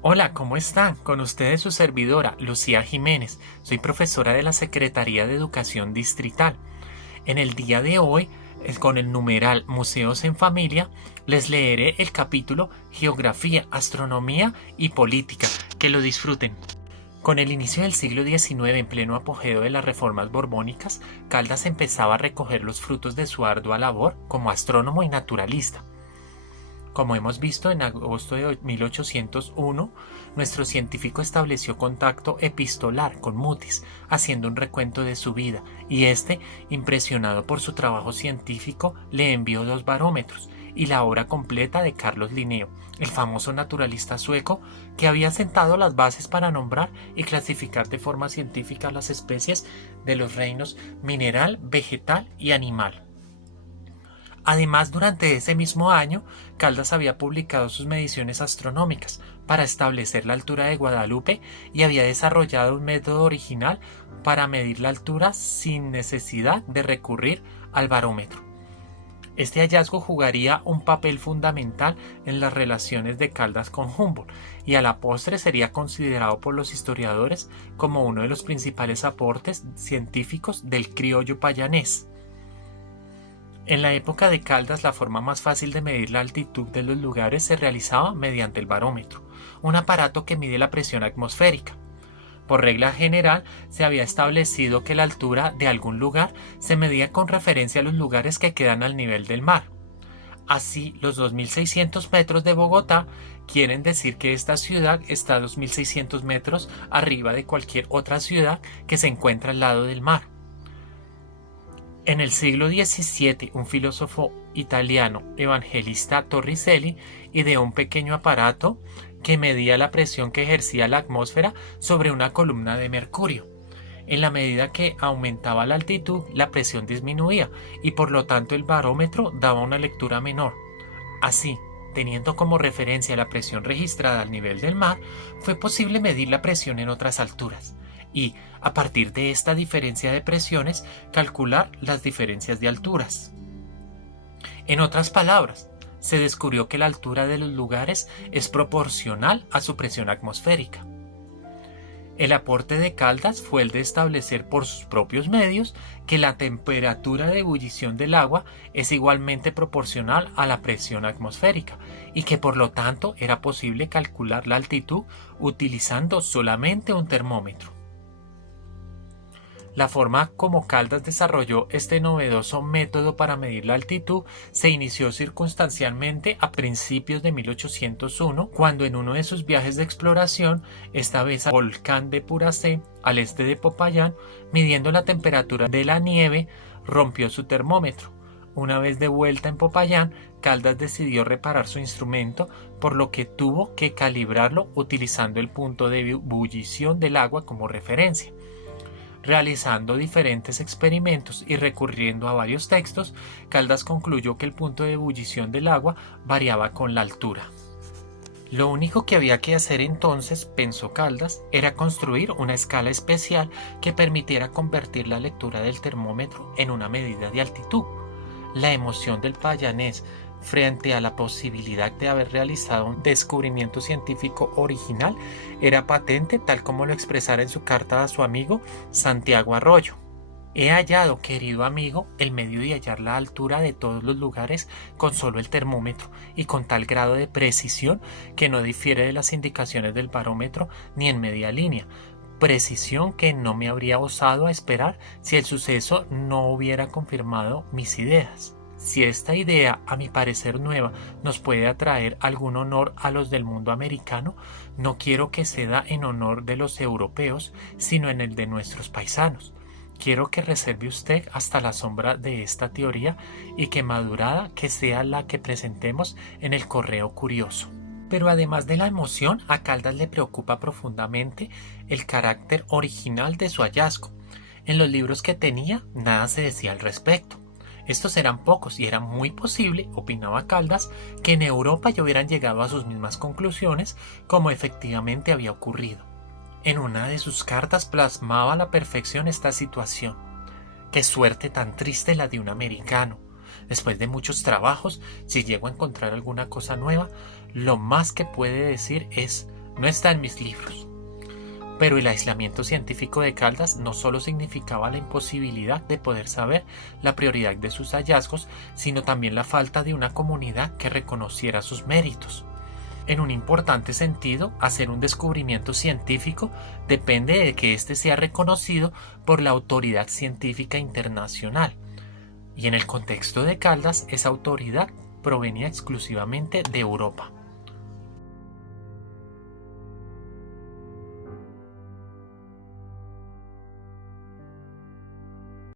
Hola, ¿cómo están? Con ustedes su servidora, Lucía Jiménez. Soy profesora de la Secretaría de Educación Distrital. En el día de hoy, con el numeral Museos en Familia, les leeré el capítulo Geografía, Astronomía y Política. Que lo disfruten. Con el inicio del siglo XIX, en pleno apogeo de las reformas borbónicas, Caldas empezaba a recoger los frutos de su ardua labor como astrónomo y naturalista. Como hemos visto, en agosto de 1801, nuestro científico estableció contacto epistolar con Mutis, haciendo un recuento de su vida, y este, impresionado por su trabajo científico, le envió 2 barómetros y la obra completa de Carlos Linneo, el famoso naturalista sueco que había sentado las bases para nombrar y clasificar de forma científica las especies de los reinos mineral, vegetal y animal. Además, durante ese mismo año, Caldas había publicado sus mediciones astronómicas para establecer la altura de Guadalupe y había desarrollado un método original para medir la altura sin necesidad de recurrir al barómetro. Este hallazgo jugaría un papel fundamental en las relaciones de Caldas con Humboldt y a la postre sería considerado por los historiadores como uno de los principales aportes científicos del criollo payanés. En la época de Caldas, la forma más fácil de medir la altitud de los lugares se realizaba mediante el barómetro, un aparato que mide la presión atmosférica. Por regla general, se había establecido que la altura de algún lugar se medía con referencia a los lugares que quedan al nivel del mar. Así, los 2.600 metros de Bogotá quieren decir que esta ciudad está a 2.600 metros arriba de cualquier otra ciudad que se encuentra al lado del mar. En el siglo XVII, un filósofo italiano, Evangelista Torricelli, ideó un pequeño aparato que medía la presión que ejercía la atmósfera sobre una columna de mercurio. En la medida que aumentaba la altitud, la presión disminuía y por lo tanto el barómetro daba una lectura menor. Así, teniendo como referencia la presión registrada al nivel del mar, fue posible medir la presión en otras alturas y, a partir de esta diferencia de presiones, calcular las diferencias de alturas. En otras palabras, se descubrió que la altura de los lugares es proporcional a su presión atmosférica. El aporte de Caldas fue el de establecer por sus propios medios que la temperatura de ebullición del agua es igualmente proporcional a la presión atmosférica y que por lo tanto era posible calcular la altitud utilizando solamente un termómetro. La forma como Caldas desarrolló este novedoso método para medir la altitud se inició circunstancialmente a principios de 1801, cuando en uno de sus viajes de exploración, esta vez al volcán de Puracé, al este de Popayán, midiendo la temperatura de la nieve, rompió su termómetro. Una vez de vuelta en Popayán, Caldas decidió reparar su instrumento, por lo que tuvo que calibrarlo utilizando el punto de ebullición del agua como referencia. Realizando diferentes experimentos y recurriendo a varios textos, Caldas concluyó que el punto de ebullición del agua variaba con la altura. Lo único que había que hacer entonces, pensó Caldas, era construir una escala especial que permitiera convertir la lectura del termómetro en una medida de altitud. La emoción del payanés frente a la posibilidad de haber realizado un descubrimiento científico original era patente, tal como lo expresara en su carta a su amigo Santiago Arroyo. He hallado, querido amigo, el medio de hallar la altura de todos los lugares con solo el termómetro y con tal grado de precisión que no difiere de las indicaciones del barómetro ni en media línea. Precisión que no me habría osado a esperar si el suceso no hubiera confirmado mis ideas. Si esta idea, a mi parecer nueva, nos puede atraer algún honor a los del mundo americano, no quiero que se da en honor de los europeos, sino en el de nuestros paisanos. Quiero que reserve usted hasta la sombra de esta teoría y que madurada que sea la que presentemos en el correo curioso. Pero además de la emoción, a Caldas le preocupa profundamente el carácter original de su hallazgo. En los libros que tenía, nada se decía al respecto. Estos eran pocos y era muy posible, opinaba Caldas, que en Europa ya hubieran llegado a sus mismas conclusiones como efectivamente había ocurrido. En una de sus cartas plasmaba a la perfección esta situación. Qué suerte tan triste la de un americano. Después de muchos trabajos, si llego a encontrar alguna cosa nueva, lo más que puede decir es: no está en mis libros. Pero el aislamiento científico de Caldas no solo significaba la imposibilidad de poder saber la prioridad de sus hallazgos, sino también la falta de una comunidad que reconociera sus méritos. En un importante sentido, hacer un descubrimiento científico depende de que éste sea reconocido por la autoridad científica internacional. Y en el contexto de Caldas, esa autoridad provenía exclusivamente de Europa.